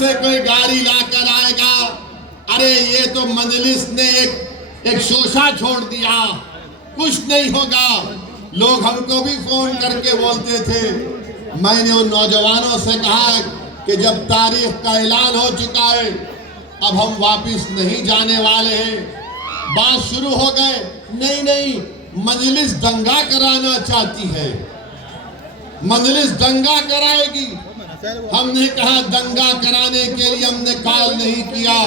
से कोई गाड़ी लाकर आएगा, अरे ये तो मजलिस ने एक शोशा छोड़ दिया, कुछ नहीं होगा। लोग हमको भी फोन करके बोलते थे। मैंने उन नौजवानों से कहा कि जब तारीख का ऐलान हो चुका है, अब हम वापस नहीं जाने वाले हैं। बात शुरू हो गए, नहीं, मजलिस दंगा कराना चाहती है, मजलिस दंगा कराएगी। हमने कहा दंगा कराने के लिए हमने कॉल नहीं किया।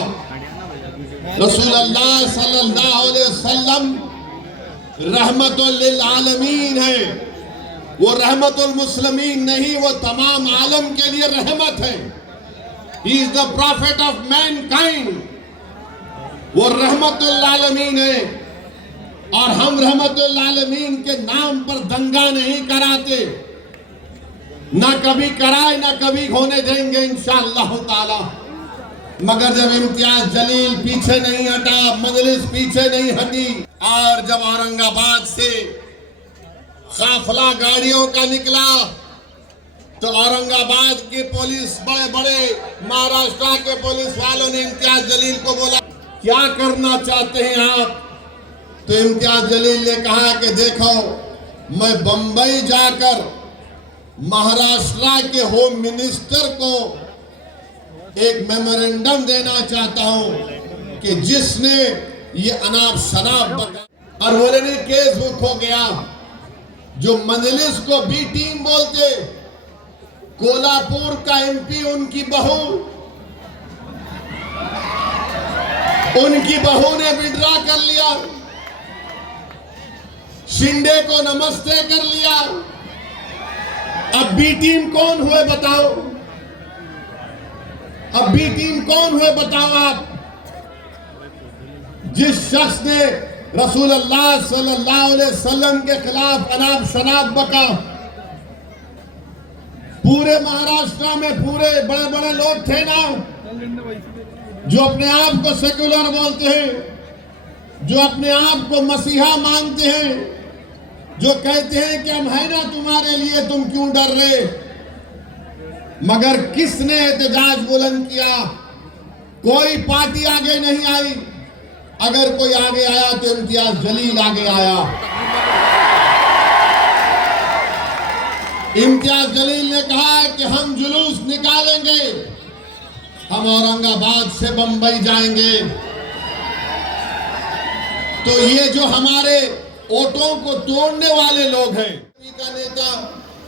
रसूलुल्लाह सल्लल्लाहु अलैहि वसल्लम रहमतुल लिल आलमीन है, वो रहमतुल मुस्लिमीन नहीं, वो तमाम आलम के लिए रहमत है। He is the prophet of mankind, वो रहमतुल आलमीन है। और हम रहमतुल आलमीन के नाम पर दंगा नहीं कराते, ना कभी कराए ना कभी होने देंगे इंशाअल्लाह ताला। मगर जब इम्तियाज जलील पीछे नहीं हटा, मजलिस पीछे नहीं हटी, और जब औरंगाबाद से काफिला गाड़ियों का निकला तो औरंगाबाद की पुलिस, बड़े बड़े महाराष्ट्र के पुलिस वालों ने इम्तियाज जलील को बोला क्या करना चाहते हैं आप? तो इम्तियाज जलील ने कहा कि देखो, मैं बंबई जाकर महाराष्ट्र के होम मिनिस्टर को एक मेमोरेंडम देना चाहता हूं कि जिसने ये अनाप शनाप बका, और बोले नहीं केस बुक हो गया। जो मजलिस को बी टीम बोलते, कोल्हापुर का एमपी उनकी बहू ने विड्रॉ कर लिया, शिंदे को नमस्ते कर लिया। अब बी टीम कौन हुए बताओ? अब बी टीम कौन हुए बताओ आप? जिस शख्स ने रसूलुल्लाह सल्लल्लाहु अलैहि वसल्लम के खिलाफ अनाप शनाप बका, पूरे महाराष्ट्र में पूरे बड़े बड़े लोग थे ना जो अपने आप को सेक्युलर बोलते हैं, जो अपने आप को मसीहा मानते हैं, जो कहते हैं कि हम है ना तुम्हारे लिए, तुम क्यों डर रहे? मगर किसने एहतजाज बुलंद किया? कोई पार्टी आगे नहीं आई। अगर कोई आगे आया तो इम्तियाज जलील आगे आया। इम्तियाज जलील ने कहा कि हम जुलूस निकालेंगे, हम औरंगाबाद से बंबई जाएंगे। तो ये जो हमारे वोटों को तोड़ने वाले लोग हैं, का नेता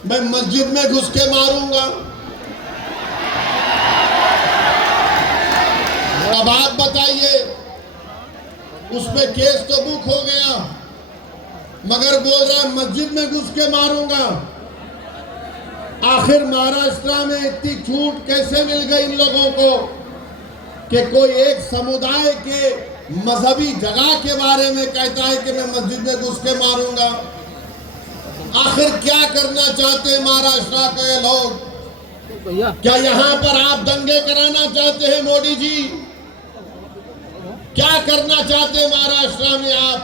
मैं मस्जिद में घुस के मारूंगा। अब आप बताइए, उस पे केस तो बुक हो गया, मगर बोल रहा है मस्जिद में घुस के मारूंगा। आखिर महाराष्ट्र में इतनी छूट कैसे मिल गई इन लोगों को कि कोई एक समुदाय के मजहबी जगह के बारे में कहता है कि मैं मस्जिद में घुस के मारूंगा? आखिर क्या करना चाहते हैं महाराष्ट्र के लोग? क्या यहाँ पर आप दंगे कराना चाहते हैं मोदी जी? क्या करना चाहते हैं महाराष्ट्र में आप?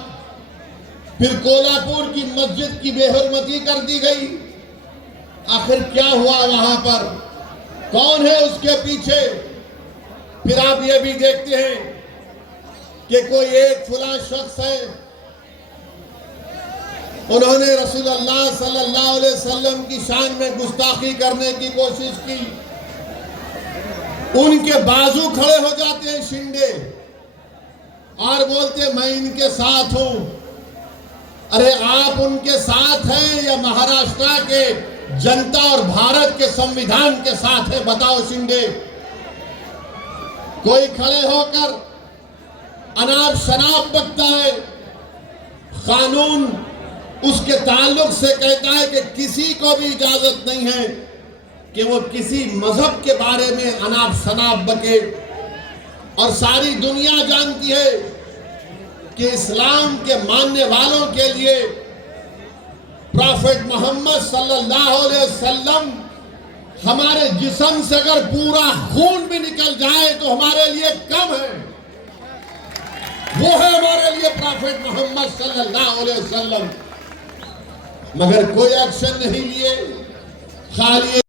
फिर कोल्हापुर की मस्जिद की बेहरमती कर दी गई। आखिर क्या हुआ वहां पर? कौन है उसके पीछे? फिर आप ये भी देखते हैं कि कोई एक फुला शख्स है, उन्होंने रसूलुल्लाह सल्लल्लाहु अलैहि वसल्लम की शान में गुस्ताखी करने की कोशिश की। उनके बाजू खड़े हो जाते हैं शिंदे और बोलते मैं इनके साथ हूं। अरे आप उनके साथ हैं या महाराष्ट्र के जनता और भारत के संविधान के साथ है? बताओ शिंदे। कोई खड़े होकर अनाप शनाप बकता है, कानून उसके ताल्लुक से कहता है कि किसी को भी इजाजत नहीं है कि वो किसी मजहब के बारे में अनाप शनाप बके। और सारी दुनिया जानती है कि इस्लाम के मानने वालों के लिए प्रॉफेट मोहम्मद सल्लल्लाहु अलैहि वसल्लम हमारे जिस्म से अगर पूरा खून भी निकल जाए तो हमारे लिए कम है। वो है हमारे लिए प्रॉफेट मोहम्मद सल्लल्लाहु अलैहि वसल्लम। मगर कोई एक्शन नहीं लिए, खाली